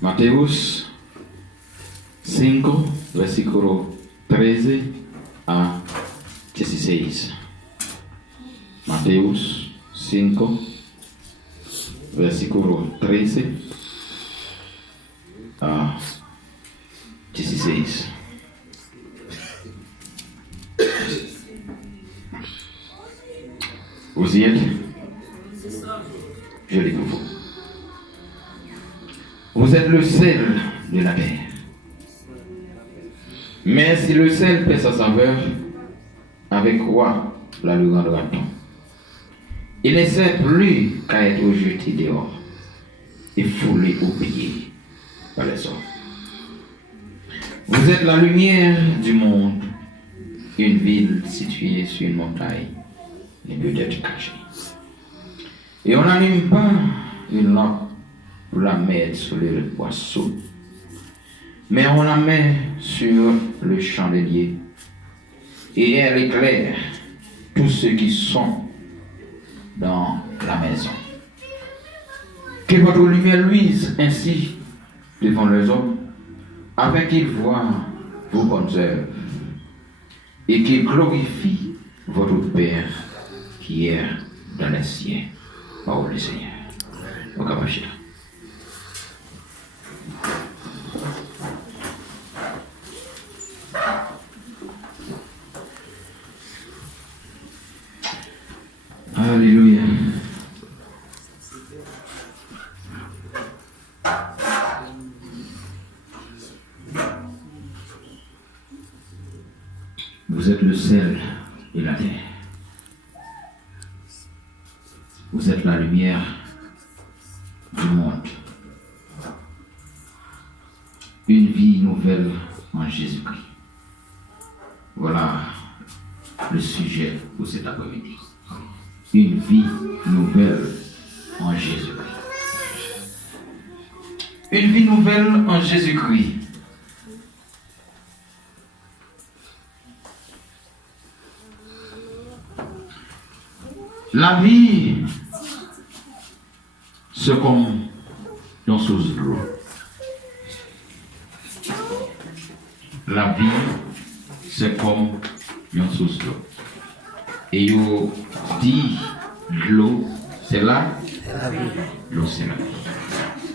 Mateus 5, versículo 13 a 16. Mateus 5, versículo 13 a 16. Vous y êtes? Je lis pour vous. Vous êtes le sel de la terre. Mais si le sel perd sa saveur, avec quoi la lui rendra-t-on? Il ne sert plus qu'à être jeté dehors et foulé aux pieds par les hommes. Vous êtes la lumière du monde. Une ville située sur une montagne ne peut être cachée. Et on n'allume pas une lampe pour la mettre sur le boisseau, mais on la met sur le chandelier et elle éclaire tous ceux qui sont dans la maison. Que votre lumière luise ainsi devant les hommes, afin qu'ils voient vos bonnes œuvres et qu'ils glorifient votre Père qui est dans les cieux. Parole du Seigneur. Au capacité. Alléluia. Vous êtes le sel de la terre. Vous êtes la lumière du monde. Une vie nouvelle en Jésus-Christ. Voilà le sujet pour cet après-midi. Une vie nouvelle en Jésus-Christ. Une vie nouvelle en Jésus-Christ. La vie, c'est comme dans sous l'eau. La vie, c'est comme dans sous l'eau. Et on dit l'eau, c'est la vie. L'eau, c'est la vie.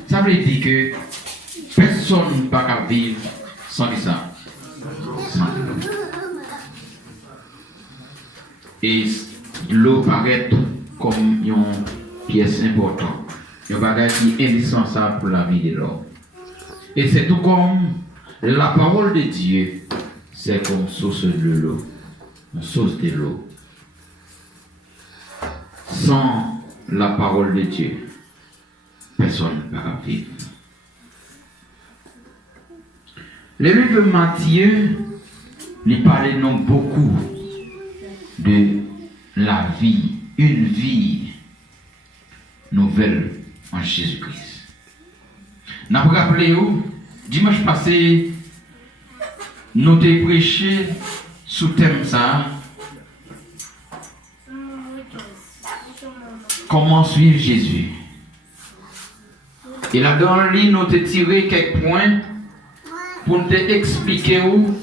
Ça veut dire que personne ne peut vivre sans ça. Sans l'eau. Et l'eau paraît comme une pièce importante, un bagage qui est indispensable pour la vie de l'homme. Et c'est tout comme la parole de Dieu, c'est comme source de l'eau, une source de l'eau. Sans la parole de Dieu, personne ne peut vivre. Le livre de Matthieu, il parle non beaucoup de la vie, une vie nouvelle en Jésus-Christ. Nous avons rappelé, dimanche passé, nous avons prêché sous thème ça. Comment suivre Jésus? Et là, dans le livre, nous avons tiré quelques points pour nous expliquer où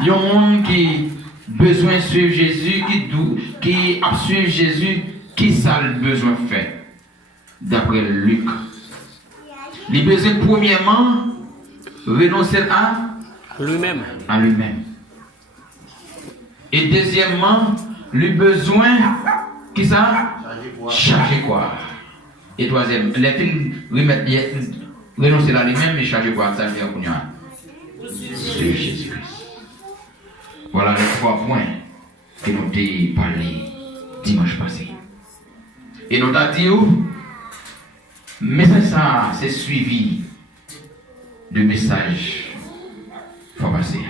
il y a un monde qui besoin de suivre Jésus, qui a suivi Jésus, qui ça le besoin de faire? D'après Luc. Il a besoin premièrement renoncer à lui-même. À lui-même. Et deuxièmement, le besoin, qui ça? Charger quoi? Et troisième, les films renoncer à lui-même et charger quoi? Ça veut dire qu'on y a suivre Jésus-Christ. Voilà les 3 points que nous avons parlé dimanche passé. Et nous avons dit, mais ça, c'est suivi de messages faut passer.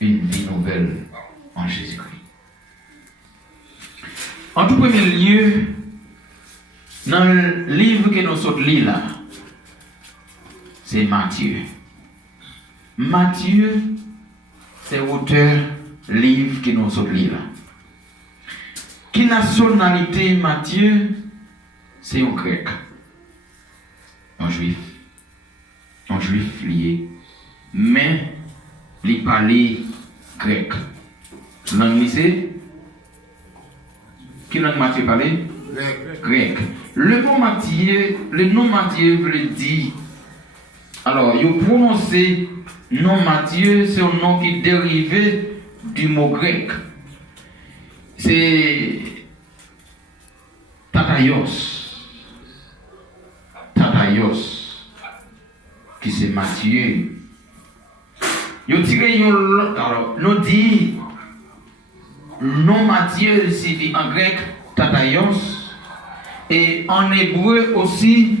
Une vie nouvelle en Jésus-Christ. En tout premier lieu, dans le livre que nous sommes lire là, c'est Matthieu. Matthieu, c'est l'auteur livre que nous sommes lire là. Qui nationalité Matthieu? C'est un grec, un juif, juif lié, mais il parlait grec. Langue lycée? Quelle langue Matthieu parlait? Grec. Le nom Matthieu veut dire. Alors, il prononcé nom Matthieu, c'est un nom qui est dérivé du mot grec. C'est Tataios, qui c'est Matthieu. Alors, nous dit, nom Matthieu signifie en grec Tataios, et en hébreu aussi,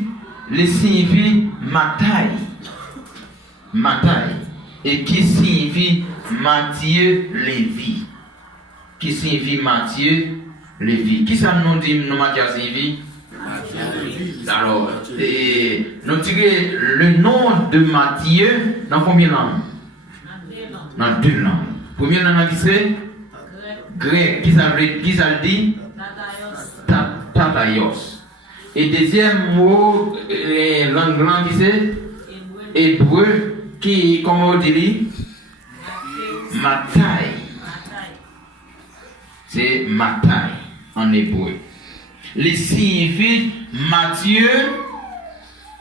il signifie Matthaï, et qui signifie Matthieu Lévi. Qui signifie Matthieu Lévi. Qui ça nous dit nous Matthieu signifie? Alors, nous tirons le nom de Matthieu dans combien de langues? Dans 2 langues. Première langue qui c'est? Grec. Qui ça le dit? Tataios. Et deuxième mot, langue qui c'est? Hébreu. Qui, comment on dit? Matthaï. C'est Matthaï en hébreu. Il signifie Matthieu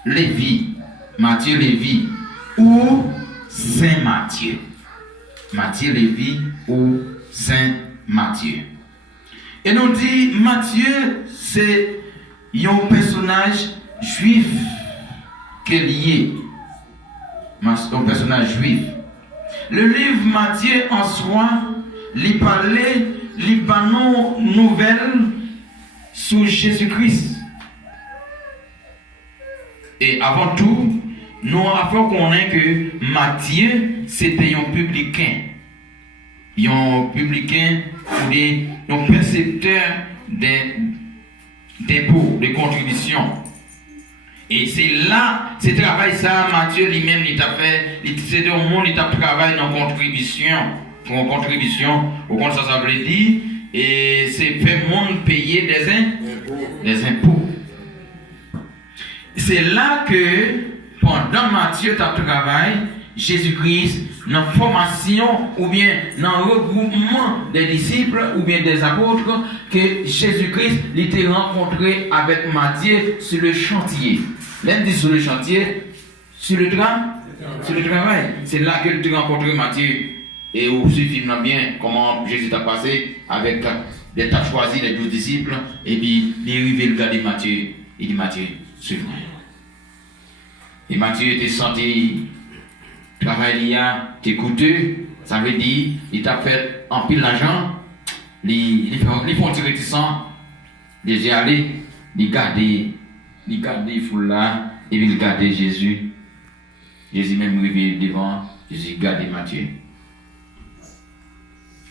Lévi. Matthieu Lévi ou Saint Matthieu. Matthieu Lévi ou Saint Matthieu. Et nous dit Matthieu, c'est un personnage juif qui est lié. Un personnage juif. Le livre Matthieu en soi, il parlait, il parle nouvelle sur Jésus-Christ. Et avant tout, nous avons connaître que Matthieu, c'était un publicain. Un publicain ou un percepteur d'impôts, de contributions. Et c'est là, ce travail ça, Matthieu lui-même, il t'a fait, c'est au monde, il t'a travaillé dans contribution. Pour contribution, au compte ça veut dire, et c'est fait monde payer des impôts. C'est là que, pendant Matthieu, t'a travaillé, Jésus-Christ, dans la formation, ou bien dans le regroupement des disciples, ou bien des apôtres, que Jésus-Christ l'était rencontré avec Matthieu sur le chantier. Même dit sur le chantier, sur le travail. C'est là que tu as rencontré Matthieu. Et aussi, filme bien comment Jésus t'a passé avec des tas choisis, les 12 disciples, et puis il est arrivé le gars de Matthieu. Il dit Matthieu, suis-moi. Et Matthieu était senti, travail il a, t'es coûteux, ça veut dire, il t'a fait en pile l'argent, il font tirer réticent, il est allé, il garder foule là, et puis il garder Jésus. Jésus même arrivé devant, Jésus gardait Matthieu.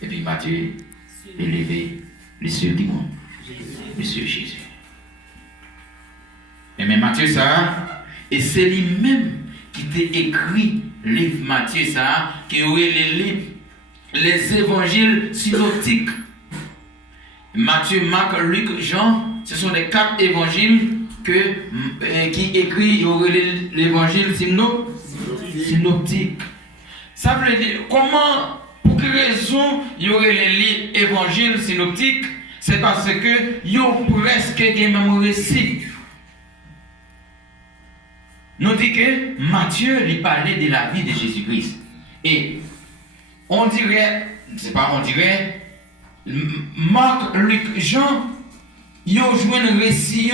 Et puis Matthieu élevé les cieux du monde, Monsieur Jésus. Et mais Matthieu ça, et c'est lui-même qui t'a écrit le livre Matthieu ça, qui aurait les évangiles synoptiques. Matthieu, Marc, Luc, Jean, ce sont les 4 évangiles qui écrit l'évangile synoptique. Ça veut dire comment, pour quelle raison il y aurait les évangiles synoptiques? C'est parce que il y a presque des mêmes récits. Nous dit que Matthieu lui parlait de la vie de Jésus-Christ. Et on dirait, Marc, Luc, Jean, ils ont joué un récit,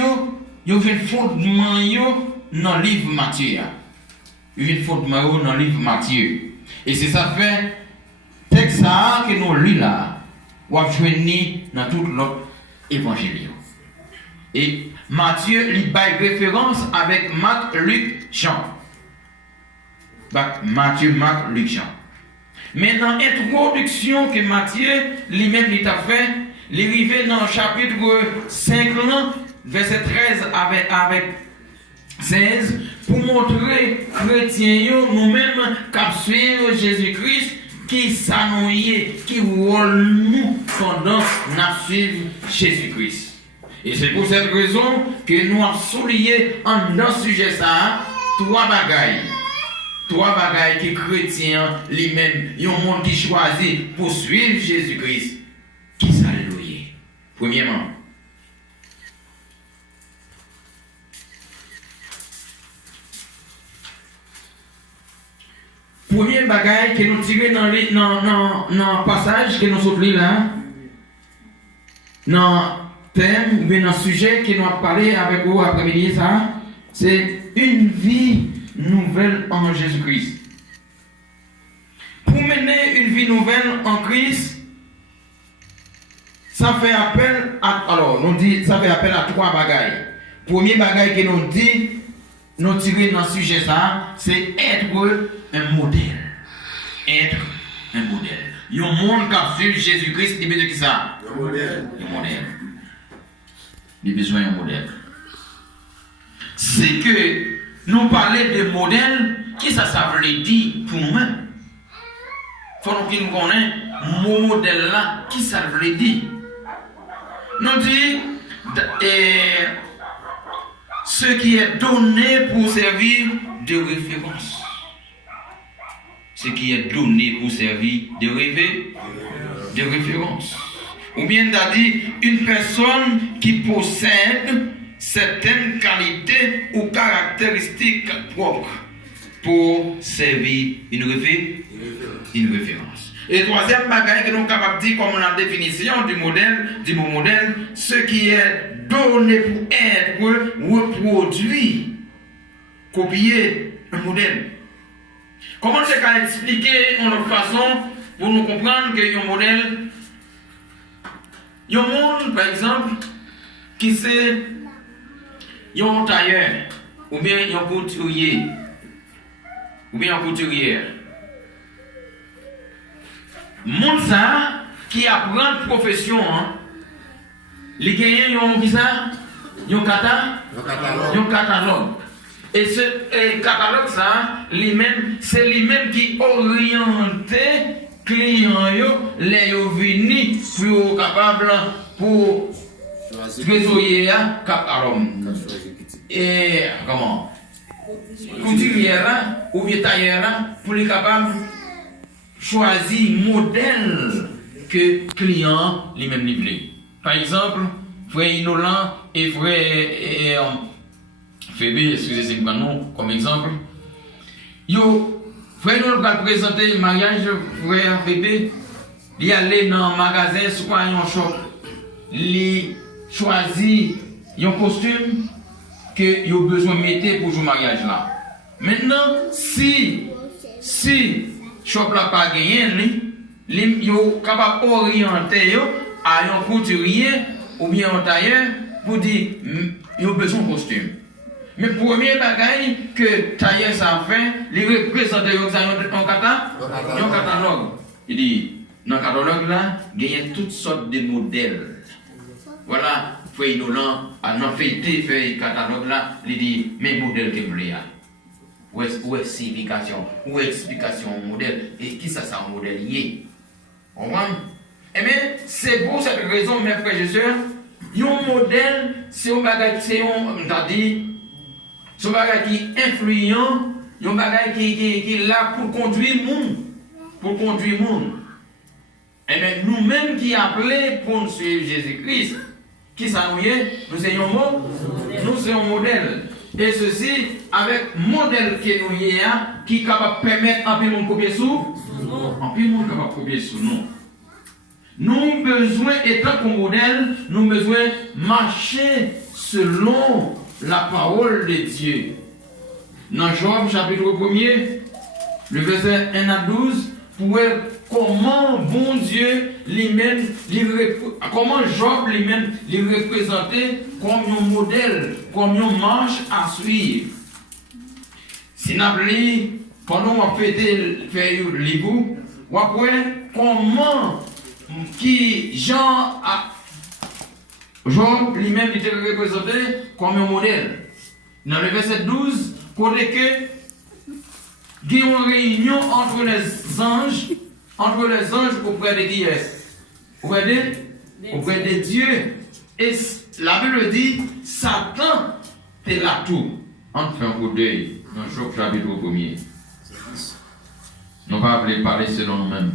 ils ont fait un fondement dans le livre Matthieu. Ils ont fait un fondement dans le livre Matthieu. Et c'est ça fait, texte ça que nous lisons là, ou à jouer dans tout l'autre évangile. Et Matthieu lui baille référence avec Marc, Luc, Jean. Matthieu, Marc, Luc, Jean. Mais dans l'introduction que Matthieu lui-même a fait, il est arrivé dans le chapitre 5, verset 13 avec 16, pour montrer chrétiens, nous-mêmes, qu'à suivre Jésus-Christ, qui s'annonce, qui rôle nous pendant nous suivre Jésus-Christ. Et c'est pour cette raison que nous avons souligné dans ce sujet ça 3 bagailles. trois bagailles qui chrétiens, lui-même, il y a un monde qui choisit pour suivre Jésus-Christ. Qui ça le loyer? Premièrement, premier bagaille que nous tirons dans le passage que nous sommes là, dans le thème ou bien dans le sujet que nous avons parlé avec vous après-midi, ça, c'est une vie nouvelle en Jésus-Christ. Pour mener une vie nouvelle en Christ, ça fait appel à, alors, nous dit, ça fait appel à trois bagailles. Premier bagaille que nous dit, nous tirer dans ce sujet ça, c'est être un modèle. Être un modèle. Il y a un monde qui a suivi Jésus-Christ, il a besoin de ça? Un modèle. Un modèle. Il a besoin d'un modèle. C'est que nous parlons de modèle, qui ça veut dire pour nous-mêmes? Il faut que nous connaissions mon modèle là, qui ça veut dire? Nous dit ce qui est donné pour servir de référence. Ce qui est donné pour servir de référence. Ou bien dit une personne qui possède certaines qualités ou caractéristiques propres pour servir une référence. Et troisième bagaille que nous sommes capables de dire comme la définition du bon modèle, ce qui est donné pour être reproduit, copier un modèle. Comment c'est qu'à expliquer en autre façon pour nous comprendre qu'il y a un modèle? Il y a un monde, par exemple, qui c'est un tailleur, ou bien un couturier, ou bien une couturière. Monde ça qui apprend une profession, les gagnants ont un catalogue. Et ce catalogue ça, c'est lui-même qui oriente clients les venus pour capable pour trésorier catalogue. Et comment? Couturière ou bien tailleur pour les capables choisir modèle que client lui-même livré. Par exemple, frère Inolan et frère Fébé, excusez-moi nom comme exemple. Frère Inolan va présenter le mariage frère Fébé. Il allait dans un magasin, soit un shop. Il choisit un costume que il a besoin de mettre pour ce mariage là. Maintenant, si shop là pas gagné, il est capable d'orienter à un couturier ou bien un tailleur pour dire il a besoin de costume. Mais premier bagaille que tailleur ça fait, il représente un catalogue. Il dit dans le catalogue là, il y a toutes sortes de modèles. Voilà, frère Inolan a fêté fait catalogue là, il dit mes modèles que vous voulez. Où est signification, où est explication au modèle, et qui ça un modèle lié. On voit? Eh bien, c'est pour cette raison, mes frères et sœurs, un modèle, c'est un bagage, c'est un qui est influent, un bagage qui est là pour conduire le monde. Eh bien, nous-mêmes qui appelés pour nous suivre Jésus-Christ, qui ça nous est? Nous sommes un modèle. Et ceci avec modèle que nous y a qui est capable de permettre un peu de copier sous un peu de monde capable de copier sous nous. Nous besoin étant comme modèle, nous besoin marcher selon la parole de Dieu. Dans Job chapitre 1er, le verset 1 à 12, pour voir comment bon Dieu lui-même, comment Job lui-même lui représentait comme un modèle, comme une marche à suivre. Si nous avons pendant qu'on fait les goûts, on voit comment qui Jean lui-même était représenté comme un modèle. Dans le verset 12, côté que il y a une réunion entre les anges auprès de qui est? Auprès de Dieu. Et la Bible dit, Satan est là tout. On fait un coup d'œil dans Job chapitre 1er. Nous pas parler selon nous-mêmes.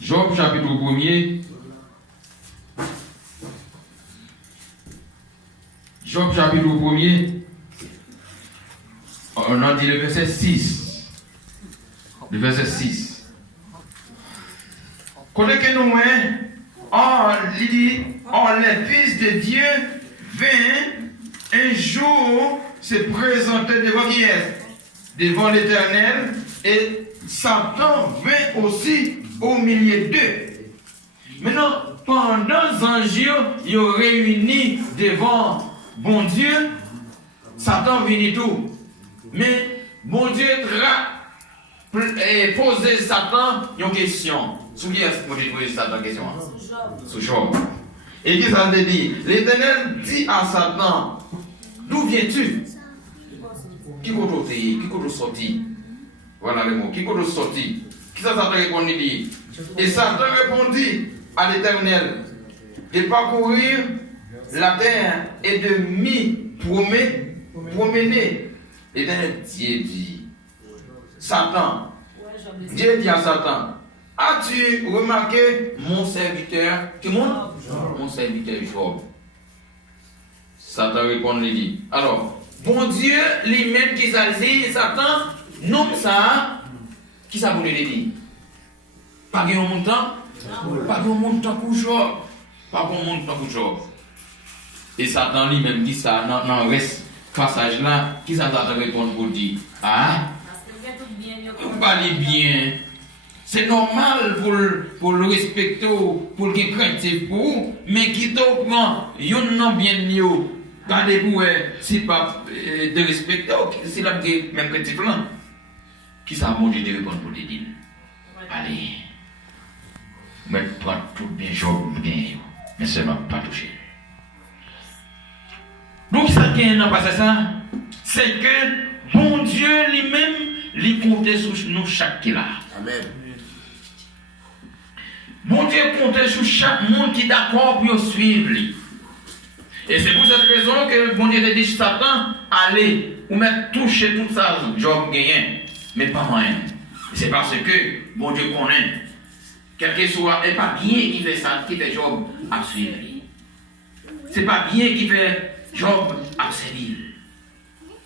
Job chapitre 1er. Job chapitre 1er. On a dit le verset 6. Le verset 6. Connaissez que nous, il dit, les fils de Dieu vinrent un jour se présenter devant qui est? Devant l'Éternel, et Satan vint aussi au milieu d'eux. Maintenant, pendant un jour, ils ont réuni devant bon Dieu, Satan vient tout. Mais bon Dieu posé Satan une question. Sous qui est-ce que vous posez Satan une question? Sous Job. Et qui ça veut dire? L'Éternel dit à Satan, d'où viens-tu? Qui est sorti? Voilà le mot. Qui est sorti? Qui ça Satan répondit? Et Satan répondit à l'Éternel de parcourir la terre et de m'y promener. L'Éternel dit, Satan, Dieu dit à Satan, as-tu remarqué mon serviteur? Qui mon serviteur Job. Satan répond, lui dit, alors, bon Dieu, lui-même qui s'est dit, Satan, nomme ça, qui ça voulait dire? Pas de montant? Pas de montant pour Job. Pas de montant pour Job. Et Satan lui-même dit ça, dans le reste passage là, qui ça Satan répond pour dire? Ah? Vous parlez bien. C'est normal pour le respecter, pour le craintif pour, mais qui t'augmente, yon non bien mieux. Gardez-vous, si pas de respecter, c'est là que même craintif là. Qui ça mon Dieu de répondre pour dire? Allez. Mais prends tout bien, Job bien, mais seulement pas toucher. Donc, ça qui est dans ça, c'est que bon Dieu lui-même, lui comptait sur nous chaque qui là. Amen. Bon Dieu comptait sur chaque monde qui est d'accord pour suivre lui. Et c'est pour cette raison que bon Dieu a dit Satan, allez, ou mettre toucher tout ça, Job gagne, mais pas moi. C'est parce que bon Dieu connaît. Quel que soit, et pas bien qui fait ça, qui fait Job à suivre. C'est pas bien qui fait Job à servir.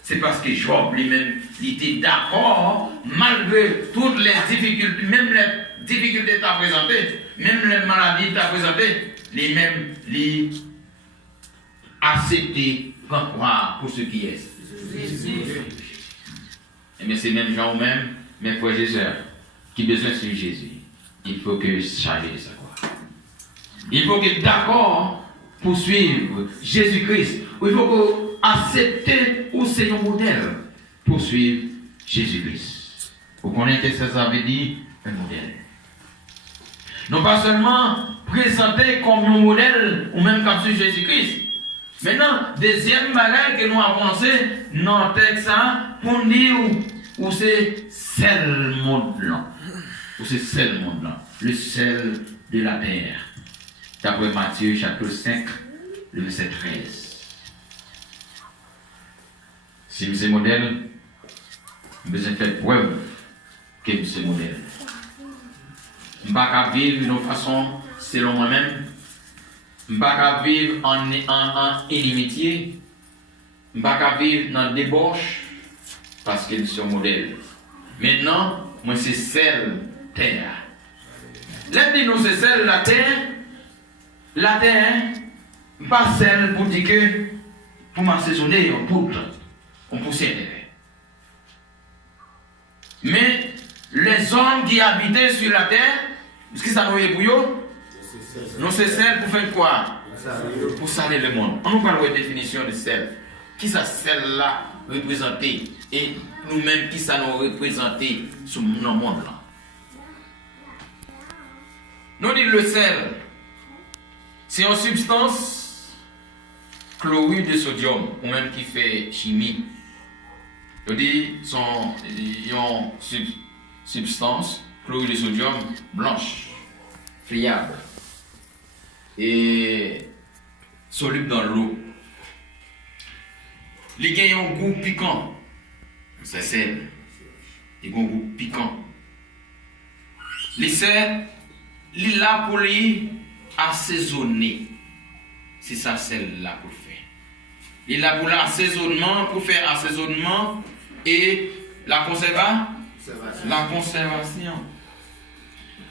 C'est parce que Job lui-même, il était d'accord, malgré toutes les difficultés, même les difficultés qu'il a présentées, même les maladies qu'il a présentées, lui-même, il a accepté pour croire pour ce qui est. Mais c'est même gens même, mes frères et sœurs, qui ont besoin de suivre Jésus. Il faut que charger de sa croix. Il faut que d'accord pour suivre Jésus-Christ. Il faut accepter ou c'est un modèle pour suivre Jésus-Christ. Vous connaissez ce que ça veut dire? Un modèle. Non pas seulement présenter comme un modèle ou même comme sur Jésus-Christ. Maintenant, deuxième bagage que nous avons avancé dans le texte pour dire où c'est seul monde là. Où c'est seul monde là. Le sel de la terre. D'après Matthieu chapitre 5, le verset 13. Si c'est modèle, je vais faire preuve que c'est modèle. Je ne peux pas vivre d'une façon selon moi-même. Je ne peux pas vivre en inimitié. Je ne peux pas vivre dans le débauche parce que c'est un modèle. Maintenant, moi c'est celle terre. Là, nous c'est celle la terre, pas celle pour dire que pour m'assaisonner, on poutre, on poussait. Mais les hommes qui habitaient sur la terre, ce qui ça nous est pour eux, nous c'est celle pour faire quoi? Pour salir le monde. On nous parle de définition de celle. Qui ça celle-là représentée? Et nous-mêmes, qui ça nous représenter sur nos mondes là? Nous disons le sel, c'est une substance chlorure de sodium, ou même qui fait chimie. Nous disons une substance chlorure de sodium blanche, friable et soluble dans l'eau. Les gagnants ont un goût piquant, c'est sel. et un goût piquant. Il est là pour lui assaisonner. C'est ça celle-là pour faire. Il est là pour l'assaisonnement, pour faire assaisonnement et la conservation.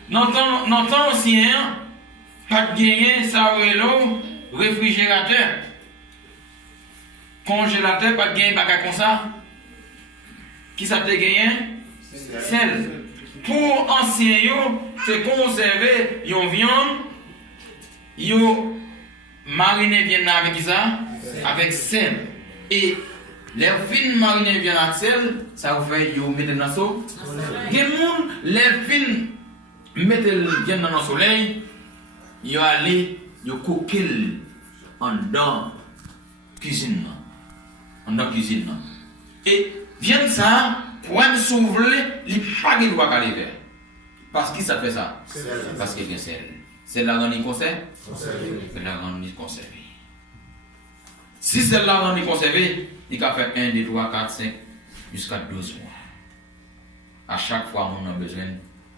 Dans le temps ancien, pas de gagner ça réfrigérateur. Congélateur, pas de gagner bagarre comme ça. Qui ça te gagné? Sel. Pour anciens, c'est conserver une viande, yo mariner viande avec ça, avec sel. Et les fines mariner viande avec sel, ça vous fait yo mettre dans le soleil. Les fines mettre viande dans le soleil, yo aller yo coquer en dans cuisine. Et viande ça pour être s'ouvrir, il n'y a pas de droit à l'hiver. Parce que ça fait ça? Parce qu'il y a sel. C'est la rendre conservé? C'est la rendre conservé. Si c'est la rendre conservé, il va faire 1, 2, 3, 4, 5, jusqu'à 12 mois. À chaque fois, on a besoin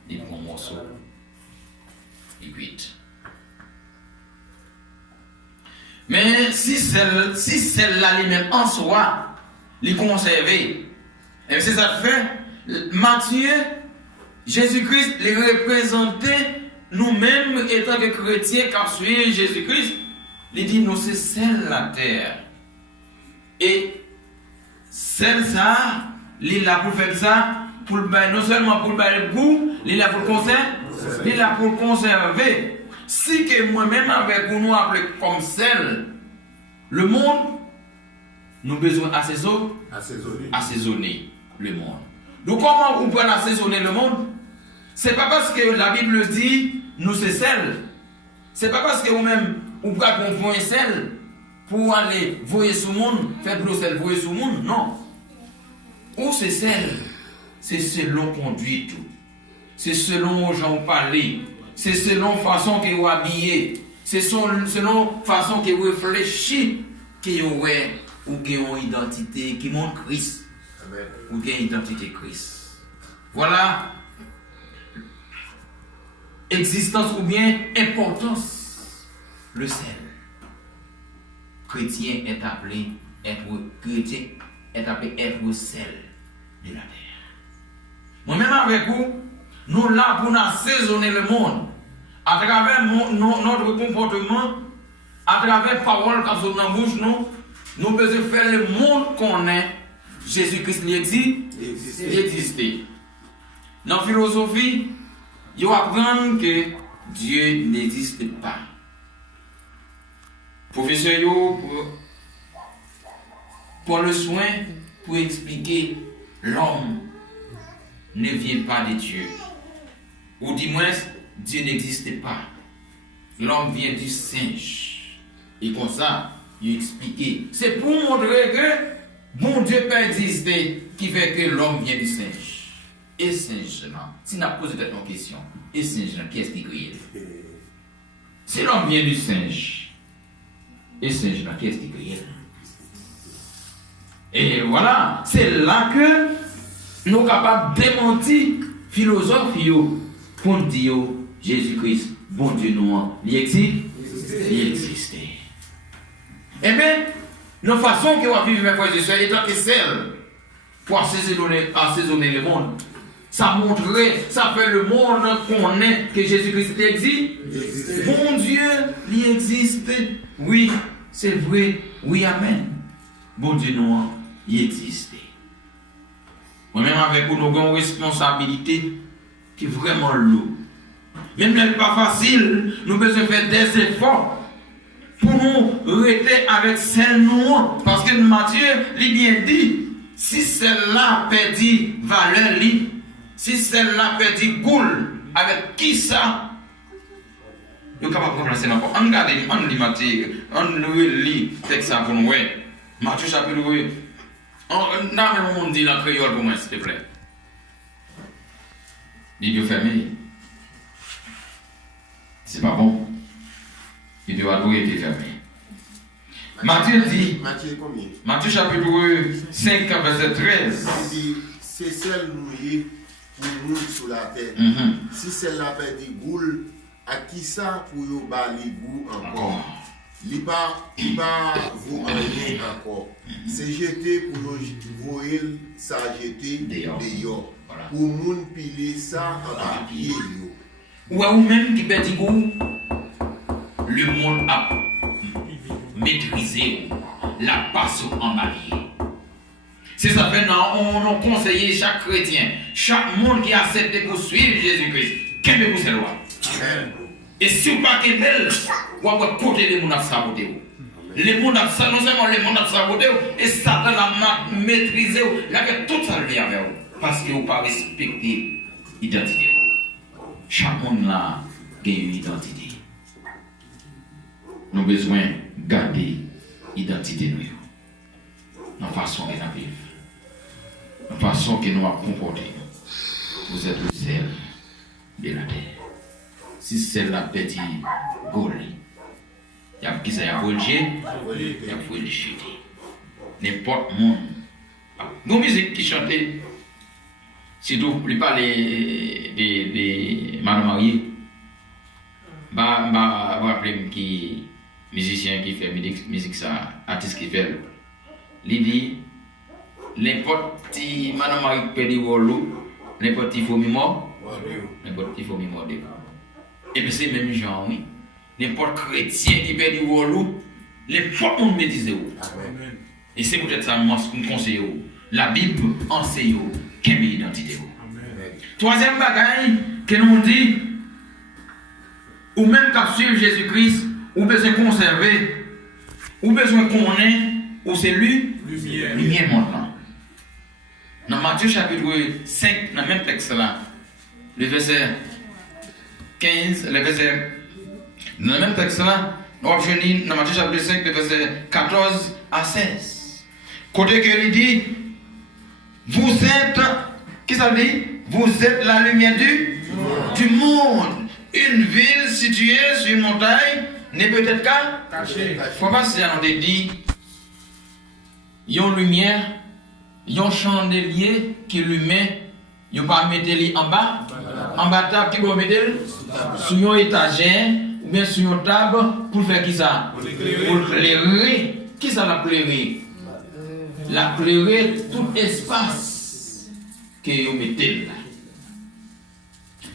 de bons morceaux de cuite. Mais si celle-là, lui-même en soi, les conserver, et c'est ça que fait, Matthieu, Jésus-Christ les représentait nous-mêmes étant que chrétiens qui suivent Jésus-Christ. Il dit nous c'est celle la terre. Et celle ça, il est là pour faire ça, pour non seulement pour le goût, il est là pour conserver, il est là pour conserver. Si que moi-même avec vous nous appelons comme celle, le monde, nous avons besoin assaisonner le monde. Donc comment on peut assaisonner le monde? C'est pas parce que la Bible dit nous c'est sel. C'est pas parce que vous-même vous pouvez comprendre sel pour aller voyer sur le monde, faire de l'eau sel voyer sur le monde. Non. Ou c'est sel, c'est selon conduite. C'est selon aux gens parler. C'est selon façon que vous habillez. C'est selon façon que vous réfléchissez que vous avez une identité qui montre Christ. Ou bien identité Christ. Voilà existence ou bien importance le sel. Chrétien est appelé être sel de la terre. Moi-même avec vous, nous là pour assaisonner le monde à travers notre comportement, à travers parole qui sont dans la bouche, nous devons faire le monde qu'on est. Jésus-Christ il existe. Dans la philosophie, il faut apprendre que Dieu n'existe pas. Professeur pour le soin, pour expliquer l'homme ne vient pas de Dieu. Ou du moins, Dieu n'existe pas. L'homme vient du singe. Et comme ça, il expliqué. C'est pour montrer que bon Dieu peut exister qui fait que l'homme vient du singe. Et singe là, si on a posé cette question, et singe là, qui est-ce qui crée? Si l'homme vient du singe, et singe là, qui est-ce qui crée? Et voilà, c'est là que nous sommes capables de démentir philosophe pour dire Jésus-Christ, bon Dieu nous, il existe. Eh bien, nos façons que nous vivons, mes frères et sœurs, étant que celle pour assaisonner le monde, ça montrerait, ça fait le monde qu'on est, que Jésus-Christ existe. Bon Dieu, il existe. Oui, c'est vrai. Oui, amen. Bon Dieu, non, il existe. Moi-même, avec vous, nous avons une responsabilité qui est vraiment lourde. Même si ce n'est pas facile, nous devons faire des efforts pour nous rester avec celle-là. Parce que Matthieu l'a bien dit, si celle-là perdit valeur, si celle-là perdit goût, avec qui ça? Nous sommes capables de remplacer n'importe quoi. On regarde, on lit Matthieu, on lit le texte pour nous. Matthieu chapitre 8. On a même on dit la créole pour moi, s'il te plaît. Bible fermée. C'est pas bon. Il doit être fermé. Matthieu dit. Matthieu combien? Matthieu chapitre 5, verset 13. Il dit c'est celle nouée pour nous sur la terre. Si celle-là perdu goût, à qui ça pour yo bali goût encore? Il pas vous en rien encore. C'est jeté pour nous voyer ça jeter dehors. Pour moun piler ça en papier yo. Ou même qui perd goût, le monde a maîtrisé la passion en mariée. C'est ça fait on a conseillé chaque chrétien, chaque monde qui accepte pour suivre Jésus-Christ, qu'est-ce que vous c'est loi? Et si vous pas belle, vous avez côté les gens à saboter. Les gens à saboter, non seulement les gens à saboter, et Satan a maîtrisé, il a fait tout ça le bien avec vous. Parce que vous pas respecté l'identité. Chaque monde là a une identité. Nous avons besoin de garder l'identité de nous. La façon que nous vivons. La façon que nous avons comporté. Vous êtes le sel de la terre. Si celle-là petit goal, il y a qui ça y a volé, il y a volé chuter. N'importe monde. Nos musiques qui chantaient, surtout, il parle de Madame Marie. Bah, rappeler qui musicien qui fait musique ça, artiste qui fait. Il dit, n'importe qui Madame Marie peut dire n'importe qui faut mort, n'importe qui faut mort de. Et puis c'est même genre, oui. N'importe chrétien qui peut dire n'importe monde me disait. Et c'est peut-être ça, moi, ce que je conseille. La Bible enseigne quelle est l'identité. Troisième bagaille que nous dit, ou même qu'à suivre Jésus-Christ, ou besoin conserver, ou besoin connaître, ou c'est lui, lumière maintenant. Dans Matthieu chapitre 5, dans le même texte là, le verset 15, le verset, dans le même texte là, on va venir dans Matthieu chapitre 5, le verset 14 à 16. Côté que il dit, vous êtes, qui ça dit? Vous êtes la lumière du monde. Une ville située sur une montagne n'est peut-être qu'à cachée. Faut pas se dire, il y a une lumière, il y a un chandelier qui lui il pas mettre en bas, en bas table qui va mettre sur une étagère ou bien sur une table pour faire qui ça? Pour éclairer. Qui ça l'a éclairer? La éclairer tout espace que vous mettez là.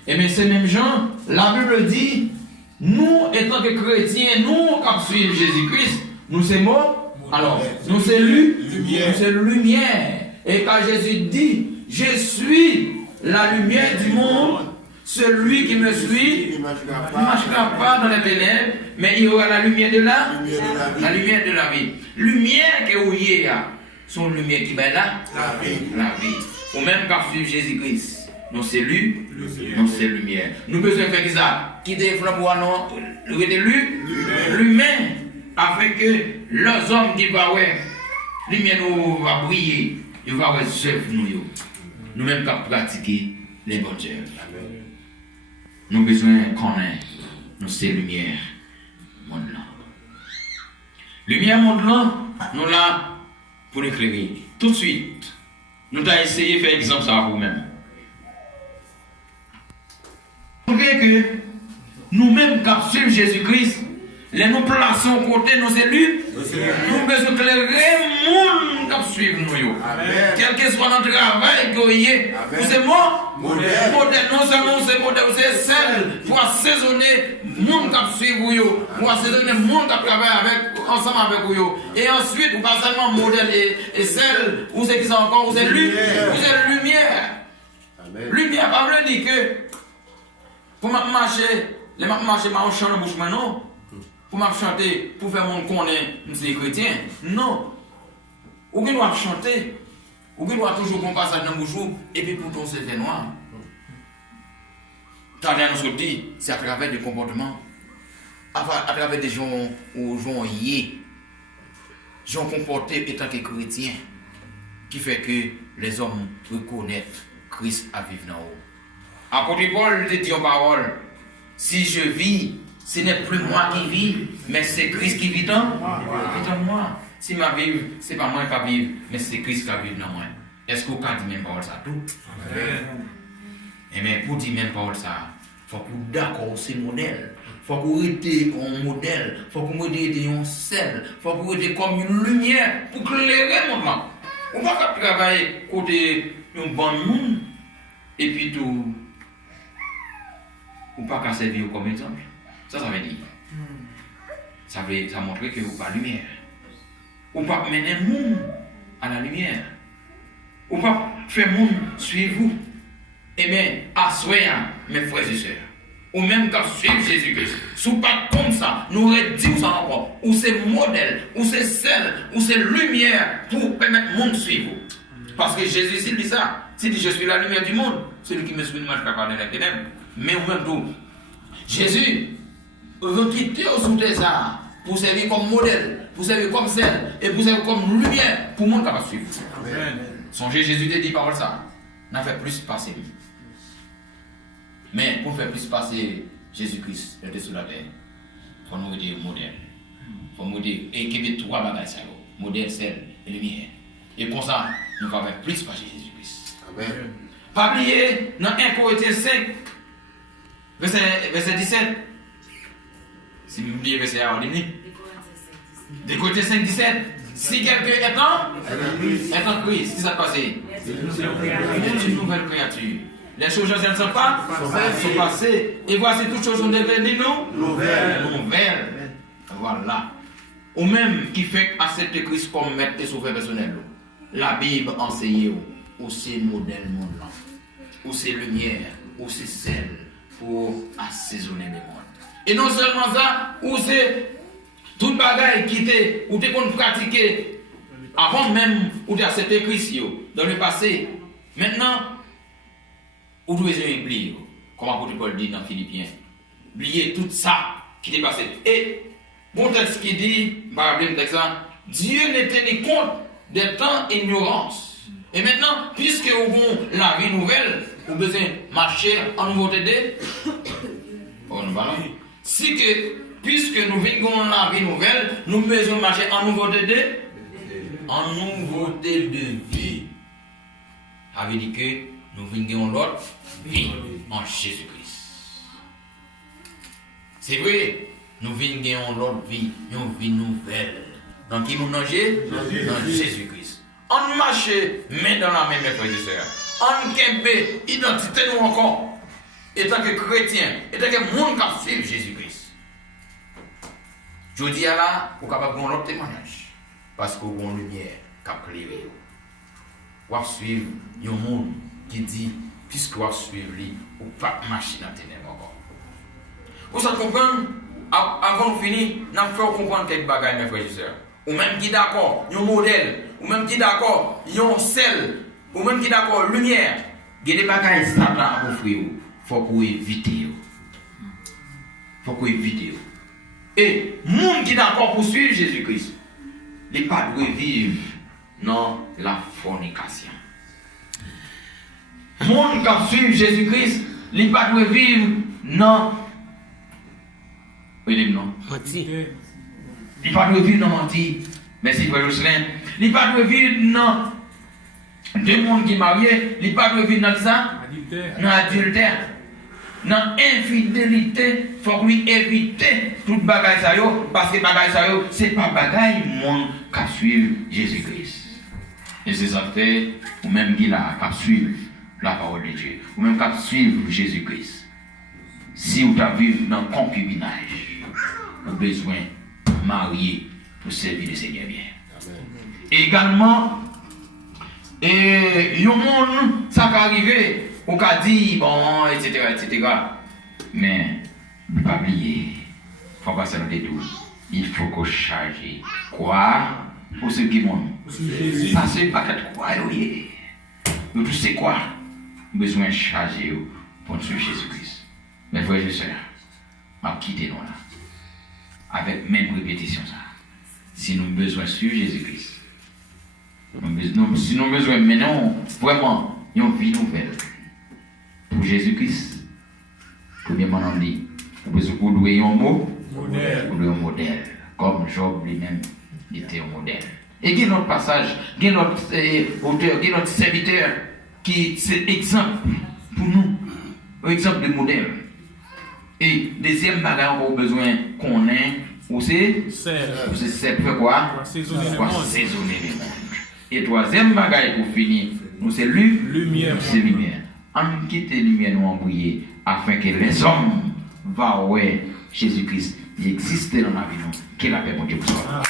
Et bien, ces mêmes gens, la Bible dit, nous, étant que chrétiens, nous, qui suivons Jésus-Christ, nous c'est mort. Alors, nous c'est lumière. Et quand Jésus dit, je suis la lumière du monde, celui qui me suit ne marchera pas dans les ténèbres, mais il aura la lumière de la lumière de la vie. Lumière que vous voyez, son lumière qui est là, la vie. Ou même quand suivre Jésus-Christ. Nous c'est lui, nous c'est lumière. Nous besoin faire ça. Qui développe l'humain, afin que les hommes qui va ouais, lumière nous va briller, il va ouais œuvres nous. Nous même pas pratiquer les bonnes œuvres. Nous besoin connaître, nous c'est lumière, monde là. Lumière monde là, nous là pour éclairer. Tout de suite, nous allons essayer de faire exemple ça pour vous-même. Que nous-mêmes qui suivons Jésus-Christ, les nous plaçons côté nous c'est lui, nous besoin éclairer le monde qui suivent nous. Quel que soit notre travail, nous c'est modèle, non seulement c'est modèle, c'est celle pour assaisonner le monde qui suivent vous, pour assaisonner le monde qui travaille ensemble avec vous. Et ensuite, vous pas seulement modèle et celle, où c'est qui sont encore, vous êtes lui, vous êtes lumière. Lumière, pas veut dire que pour marcher, les marcher en chantant bouche non. Pour chanter, pour faire mon connaître, nous sommes chrétiens. Non. Ou bien doit chanter, ou bien doit toujours qu'on passe dans le bouche et puis pour ton c'est noir. Quand on nous dit, c'est à travers des comportements, à travers des gens où gens y gens comportés étant que chrétiens, qui fait que les hommes reconnaissent Christ à vivre dans haut. Apôtre Paul te dit en parole, si je vis, ce n'est plus moi qui vis, mais c'est Christ qui vit en moi. Si ma vie, ce n'est pas moi qui vis, mais c'est Christ qui vit dans moi. Est-ce qu'on peut dire même parole ça tout? Et mais pour dire même parole ça, il faut qu'on d'accord c'est modèle. Il faut qu'on reste un modèle. Il faut qu'on reste un sel. Il faut qu'on reste comme une lumière pour éclairer le monde. On va pas travailler côté un bon monde et puis tout. On pas qu'à servir comme exemple. Ça veut dire. Ça montre que vous pas lumière. On pas mener le monde à la lumière. On pas faire le monde suivre vous. Et bien, assoyez, mes frères et sœurs. Ou même qu'à suivre Jésus-Christ. Si vous pas comme ça, nous redisons ça encore. Ou c'est modèle, ou c'est sel, ou c'est lumière pour permettre le monde de suivre. Parce que Jésus, s'il dit ça, s'il dit je suis la lumière du monde, celui qui me suit ne marche pas par les ténèbres. Mais au même temps, Jésus veut quitter sous tes arts pour servir comme modèle, pour servir comme sel, et pour servir comme lumière pour le monde qui va suivre. Amen. Songez, Jésus t'a dit par ça. N'a fait plus passer. Mais pour faire plus passer Jésus-Christ sur la terre, il faut nous dire modèle. Il faut nous dire équiper trois bagages, modèle, sel et lumière. Et comme ça, nous allons faire plus passer Jésus-Christ. Amen. Pas oublier dans 1 Corinthiens 5, verset 17. Si vous oubliez verset à ordinaire. 2 Corinthiens 5, 17. Si quelqu'un est en Christ, qu'est-ce qui s'est passé? C'est une nouvelle créature. Les choses anciennes ne sont pas, sont passées. Et voici toutes choses sont devenues nouvelles. Voilà. Ou même qui fait accepter Christ comme maître et sauveur personnel. La Bible enseigne ou c'est modèle monde là, ou c'est lumière, ou c'est sel pour assaisonner le monde. Et non seulement ça, ou c'est toute bagaille qui était ou qu'on pratiquait avant même ou d'accepter Christ dans le passé. Maintenant, vous devez oublier, comme l'apôtre Paul dit dans Philippiens, oublier tout ça qui est passé. Et bon texte qui dit, par exemple, Dieu ne tenait compte des temps d'ignorance. Et maintenant, puisque vous avez la vie nouvelle, vous avez besoin de marcher en nouveauté puisque nous vivons la vie nouvelle, nous avons besoin de marcher en nouveauté de vie. Ça veut dire que nous vivons l'autre vie en Jésus-Christ. C'est vrai, nous vivons l'autre vie, une vie nouvelle. Dans qui nous nageons? Dans Jésus-Christ. On marche main dans la main, mes frères et sœurs. On kembe identité nous encore. Étant que chrétien, étant que monde qui suit Jésus-Christ. Je dis à là, vous êtes capable de faire l'autre témoignage. Parce que vous avez une lumière qui a éclairé. Vous suivre un monde qui dit, puisque vous suivez lui, vous ne pouvez pas marcher dans le ténèbre encore. Vous allez comprendre, avant de finir, nous allons comprendre quelques bagages, mes frères et sœurs. Ou même qui d'accord, un modèle, ou même qui d'accord, un sel, ou même qui d'accord, lumière. Il y a des bagages Satan à offrir. Il faut qu'on évite. Et les gens qui d'accord pour suivre Jésus-Christ, ils ne pas doivent vivre dans la fornication. Les gens qui suivent Jésus-Christ, ils ne pas doivent vivre dans. Oui, non. Il ne pas de vivre dans mentir. Merci, frère Jocelyn. Il ne pas de vivre dans deux mondes qui sont mariés. Il ne pas de vivre dans ça. Dans l'adultère. Dans l'infidélité. Il faut lui éviter toute bagaille ça. Parce que bagaille ça, ce n'est pas bagaille monde qui suit Jésus-Christ. Et c'est ça fait, ou même qui suit la parole de Dieu. Ou même qui suit Jésus-Christ. Si vous vivez dans le concubinage, vous avez besoin marié pour servir le Seigneur bien. Amen. Également, il y a un monde, ça peut arriver, on peut dire, bon, etc. Mais, ne pas oublier, il ne faut pas s'en détourner. Il faut qu'on charge. Quoi? Pour ceux qui montent. Ça, c'est pas qu'être quoi, oui. Nous tous, c'est quoi? Besoin de charger pour suivre Jésus-Christ. Mes frères et sœurs, à quitter nous là. Avec même répétition ça. Si nous avons besoin de suivre Jésus-Christ, si nous avons besoin maintenant, vraiment, une vie nouvelle pour Jésus-Christ, premièrement, on dit, vous devez un mot, vous devez un modèle, comme Job lui-même était un modèle. Et il y a un autre passage, il y a un autre auteur, il y a un autre serviteur qui c'est exemple pour nous, un exemple de modèle. Et deuxième bagage qu'on a besoin qu'on ait, c'est faire quoi? Assaisonner le monde. Et troisième bagage pour finir, nous c'est lumière. C'est lumière. On quitte la lumière nous envoyer afin que les hommes va ouais Jésus-Christ il existe dans la vie nous. Que la paix pour Dieu vous soit.